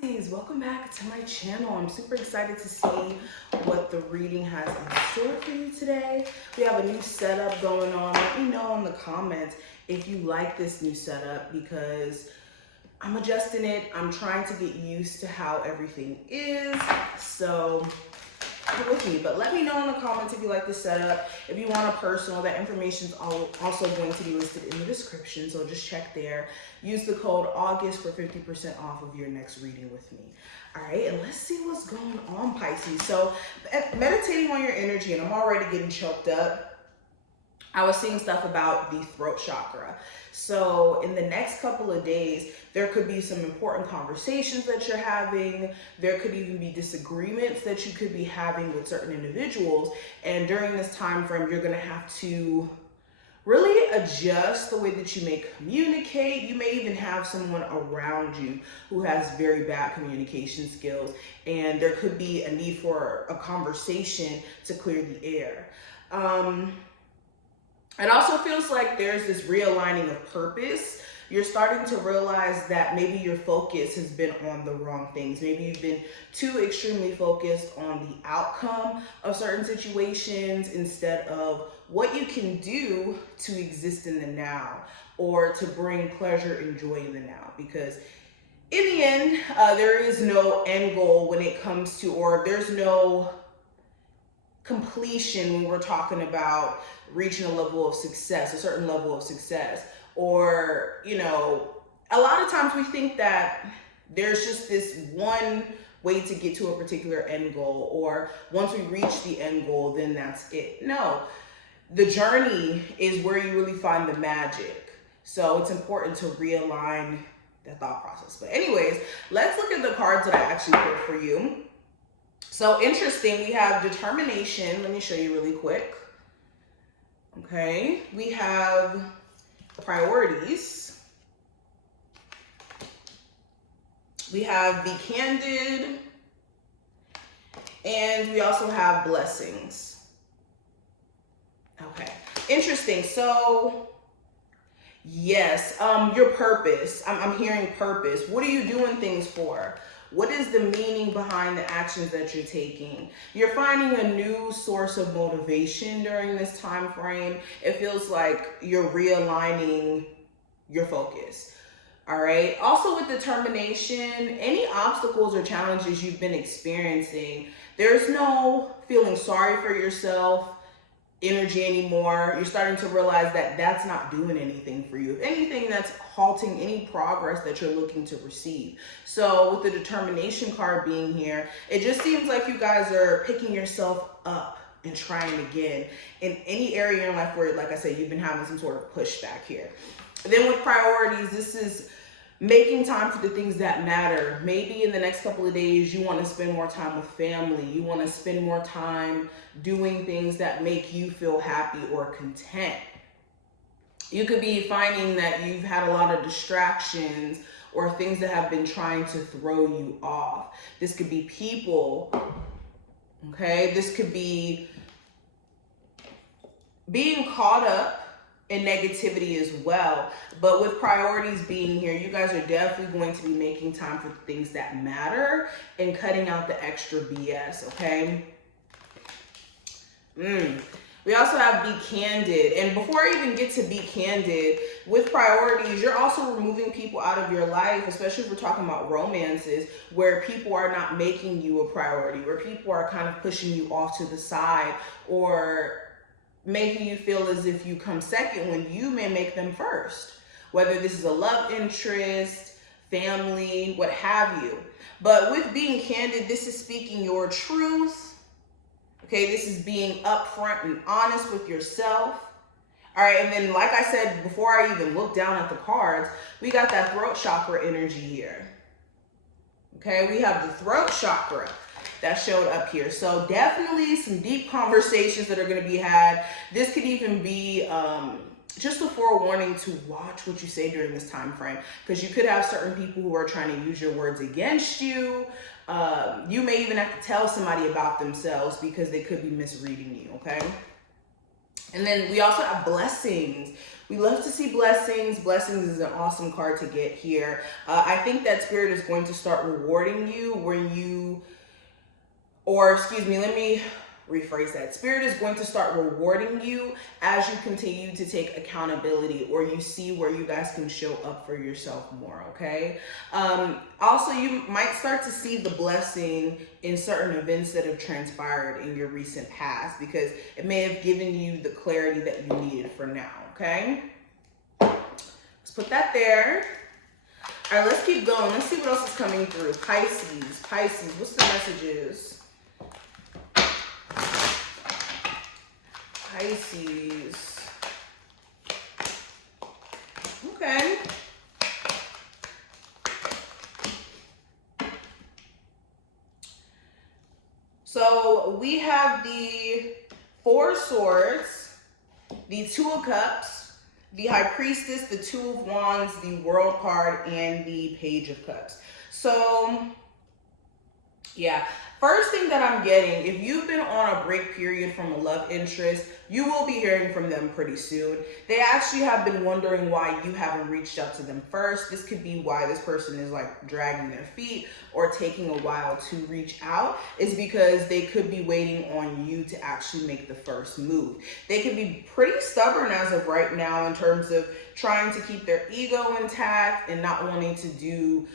Pisces, welcome back to my channel. I'm super excited to see what the reading has in store for you today. We have a new setup going on. Let me know in the comments if you like this new setup because I'm adjusting it. I'm trying to get used to how everything is. So bear with me, but let me know in the comments if you like this setup. If you want a personal, that information is also going to be listed in the description, so just check there. Use the code August for 50% off of your next reading with me. All right, and let's see what's going on, Pisces. So meditating on your energy, and I'm already getting choked up. I was seeing stuff about the throat chakra. So in the next couple of days, there could be some important conversations that you're having. There could even be disagreements that you could be having with certain individuals. And during this time frame, you're going to have to really adjust the way that you may communicate. You may even have someone around you who has very bad communication skills. And there could be a need for a conversation to clear the air. It also feels like there's this realigning of purpose. You're starting to realize that maybe your focus has been on the wrong things. Maybe you've been too extremely focused on the outcome of certain situations instead of what you can do to exist in the now or to bring pleasure and joy in the now. Because in the end, there is no end goal when it comes to, or there's no completion when we're talking about reaching a level of success, a certain level of success. Or, you know, a lot of times we think that there's just this one way to get to a particular end goal, or once we reach the end goal, then that's it. No, the journey is where you really find the magic. So it's important to realign that thought process. But anyways, let's look at the cards that I actually put for you. So interesting, we have determination. Let me show you really quick. Okay, we have priorities. We have be candid. And we also have blessings. Okay, interesting. So yes, your purpose. I'm hearing purpose. What are you doing things for? What is the meaning behind the actions that you're taking? You're finding a new source of motivation during this time frame. It feels like you're realigning your focus. All right. Also with determination, any obstacles or challenges you've been experiencing, there's no feeling sorry for yourself energy anymore. You're starting to realize that that's not doing anything for you. If anything, that's halting any progress that you're looking to receive. So with the determination card being here, it just seems like you guys are picking yourself up and trying again in any area in your life where, like I said, you've been having some sort of pushback here. Then with priorities, this is making time for the things that matter. Maybe in the next couple of days, you want to spend more time with family. You want to spend more time doing things that make you feel happy or content. You could be finding that you've had a lot of distractions or things that have been trying to throw you off. This could be people, okay? This could be being caught up and negativity as well. But with priorities being here, you guys are definitely going to be making time for things that matter and cutting out the extra BS, okay? We also have be candid. And before I even get to be candid, with priorities, you're also removing people out of your life, especially if we're talking about romances, where people are not making you a priority, where people are kind of pushing you off to the side or making you feel as if you come second when you may make them first, whether this is a love interest, family, what have you. But with being candid, this is speaking your truth. Okay, this is being upfront and honest with yourself. All right, and then like I said, before I even look down at the cards, we got that throat chakra energy here. Okay, we have the throat chakra that showed up here. So definitely some deep conversations that are going to be had. This could even be just a forewarning to watch what you say during this time frame, because you could have certain people who are trying to use your words against you. You may even have to tell somebody about themselves because they could be misreading you, okay? And then we also have blessings. We love to see blessings. Blessings is an awesome card to get here. I think that Spirit is going to start rewarding you when you, or excuse me, let me rephrase that. Spirit is going to start rewarding you as you continue to take accountability, or you see where you guys can show up for yourself more, okay? Also, you might start to see the blessing in certain events that have transpired in your recent past, because it may have given you the clarity that you needed for now, okay? Let's put that there. All right, let's keep going. Let's see what else is coming through. Pisces, Pisces, what's the messages? Pisces. Okay. So we have the Four of Swords, the Two of Cups, the High Priestess, the Two of Wands, the World card, and the Page of Cups. So, yeah. First thing that I'm getting, if you've been on a break period from a love interest, you will be hearing from them pretty soon. They actually have been wondering why you haven't reached out to them first. This could be why this person is like dragging their feet or taking a while to reach out, is because they could be waiting on you to actually make the first move. They could be pretty stubborn as of right now in terms of trying to keep their ego intact and not wanting to do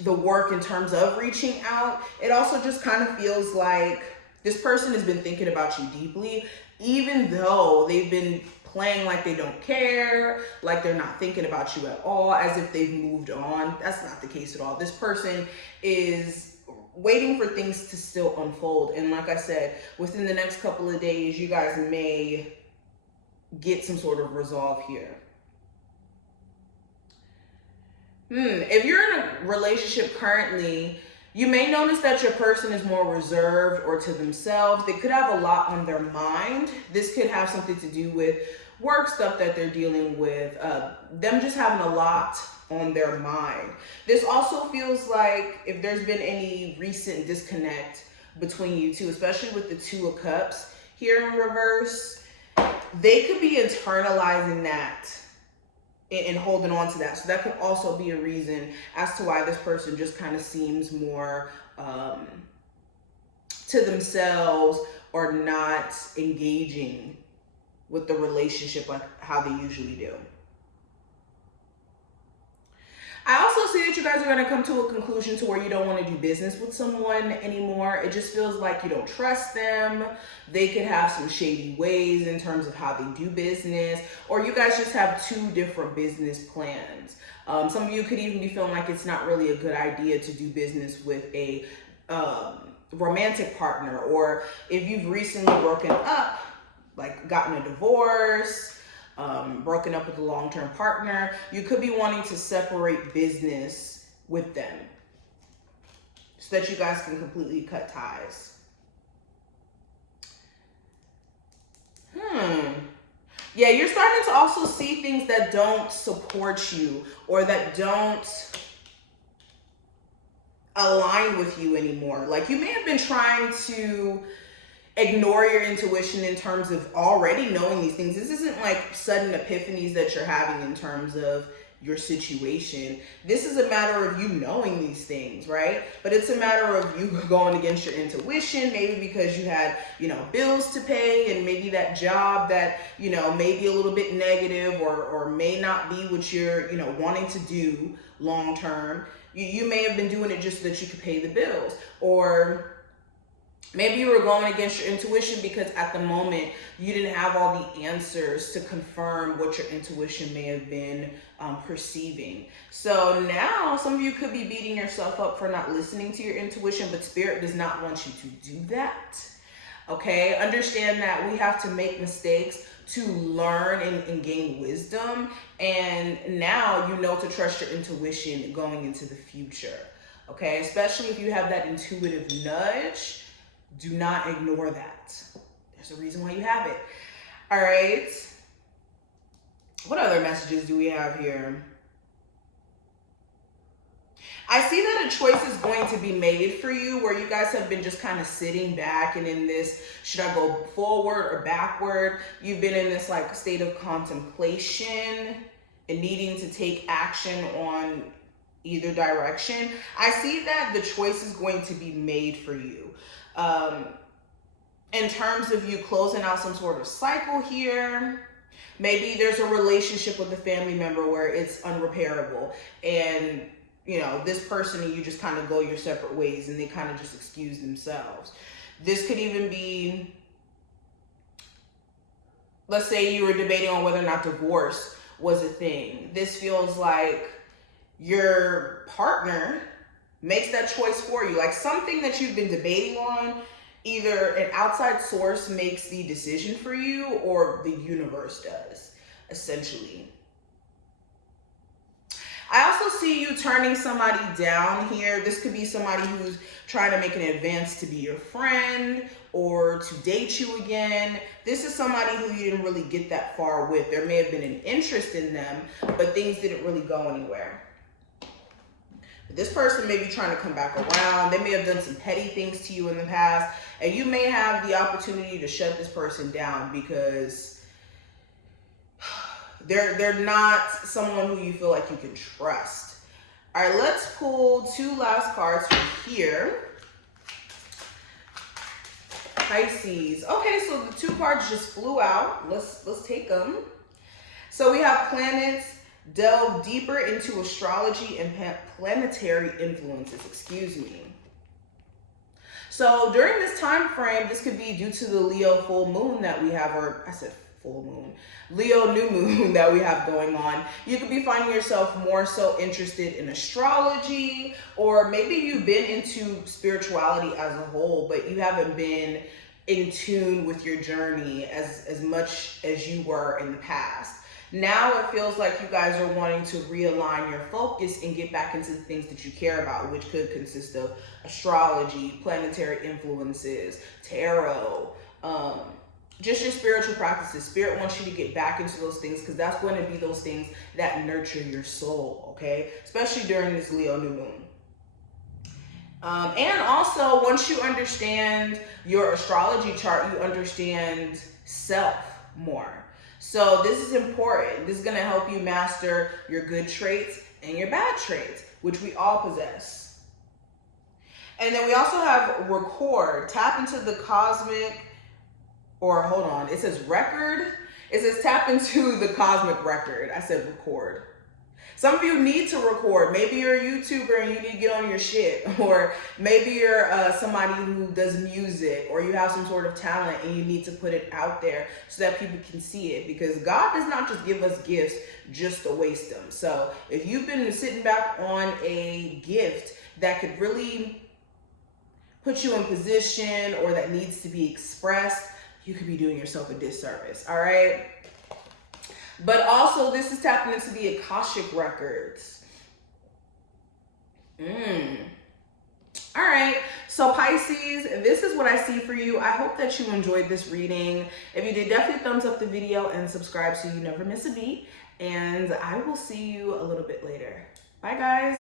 the work in terms of reaching out. It also just kind of feels like this person has been thinking about you deeply, even though they've been playing like they don't care, like they're not thinking about you at all, as if they've moved on. That's not the case at all. This person is waiting for things to still unfold. And like I said, within the next couple of days, you guys may get some sort of resolve here. If you're in a relationship currently, you may notice that your person is more reserved or to themselves. They could have a lot on their mind. This could have something to do with work stuff that they're dealing with, them just having a lot on their mind. This also feels like if there's been any recent disconnect between you two, especially with the Two of Cups here in reverse, they could be internalizing that and holding on to that. So that could also be a reason as to why this person just kind of seems more to themselves or not engaging with the relationship like how they usually do. I also see that you guys are going to come to a conclusion to where you don't want to do business with someone anymore. It just feels like you don't trust them. They could have some shady ways in terms of how they do business, or you guys just have two different business plans. Some of you could even be feeling like it's not really a good idea to do business with a romantic partner, or if you've recently broken up, like gotten a divorce, broken up with a long-term partner, you could be wanting to separate business with them so that you guys can completely cut ties. Yeah, you're starting to also see things that don't support you or that don't align with you anymore. Like you may have been trying to ignore your intuition in terms of already knowing these things. This isn't like sudden epiphanies that you're having in terms of your situation. This is a matter of you knowing these things, right? But it's a matter of you going against your intuition, maybe because you had, bills to pay, and maybe that job that, may be a little bit negative or may not be what you're, wanting to do long term. You may have been doing it just so that you could pay the bills, or maybe you were going against your intuition because at the moment you didn't have all the answers to confirm what your intuition may have been perceiving. So now some of you could be beating yourself up for not listening to your intuition, but Spirit does not want you to do that. Okay, understand that we have to make mistakes to learn and gain wisdom. And now you know to trust your intuition going into the future. Okay, especially if you have that intuitive nudge. Do not ignore that. There's a reason why you have it. All right. What other messages do we have here? I see that a choice is going to be made for you where you guys have been just kind of sitting back and in this, should I go forward or backward? You've been in this like state of contemplation and needing to take action on either direction. I see that the choice is going to be made for you. In terms of you closing out some sort of cycle here, maybe there's a relationship with a family member where it's unrepairable and you know, this person and you just kind of go your separate ways and they kind of just excuse themselves. This could even be, let's say you were debating on whether or not divorce was a thing. This feels like your partner makes that choice for you. Like something that you've been debating on, either an outside source makes the decision for you or the universe does, essentially. I also see you turning somebody down here. This could be somebody who's trying to make an advance to be your friend or to date you again. This is somebody who you didn't really get that far with. There may have been an interest in them, but things didn't really go anywhere. This person may be trying to come back around. They may have done some petty things to you in the past, and you may have the opportunity to shut this person down because they're not someone who you feel like you can trust. All right, let's pull two last cards from here. Pisces. Okay, so the two cards just flew out. Let's take them. So we have planets delve deeper into astrology and planetary influences. Excuse me. So during this time frame, this could be due to the Leo full moon that we have, or I said full moon, Leo new moon that we have going on. You could be finding yourself more so interested in astrology, or maybe you've been into spirituality as a whole, but you haven't been in tune with your journey as much as you were in the past. Now it feels like you guys are wanting to realign your focus and get back into the things that you care about, which could consist of astrology, planetary influences, tarot, just your spiritual practices. Spirit wants you to get back into those things because that's going to be those things that nurture your soul, okay? Especially during this Leo new moon. And also, once you understand your astrology chart, you understand self more. So this is important. This is going to help you master your good traits and your bad traits, which we all possess. And then we also have record. Tap into the cosmic, or hold on, it says record. It says tap into the cosmic record. I said record. Some of you need to record. Maybe you're a YouTuber and you need to get on your shit. Or maybe you're somebody who does music, or you have some sort of talent and you need to put it out there so that people can see it. Because God does not just give us gifts just to waste them. So if you've been sitting back on a gift that could really put you in position or that needs to be expressed, you could be doing yourself a disservice, all right? But also, this is tapping into the Akashic records. All right, so Pisces, this is what I see for you. I hope that you enjoyed this reading. If you did, definitely thumbs up the video and subscribe so you never miss a beat. And I will see you a little bit later. Bye, guys.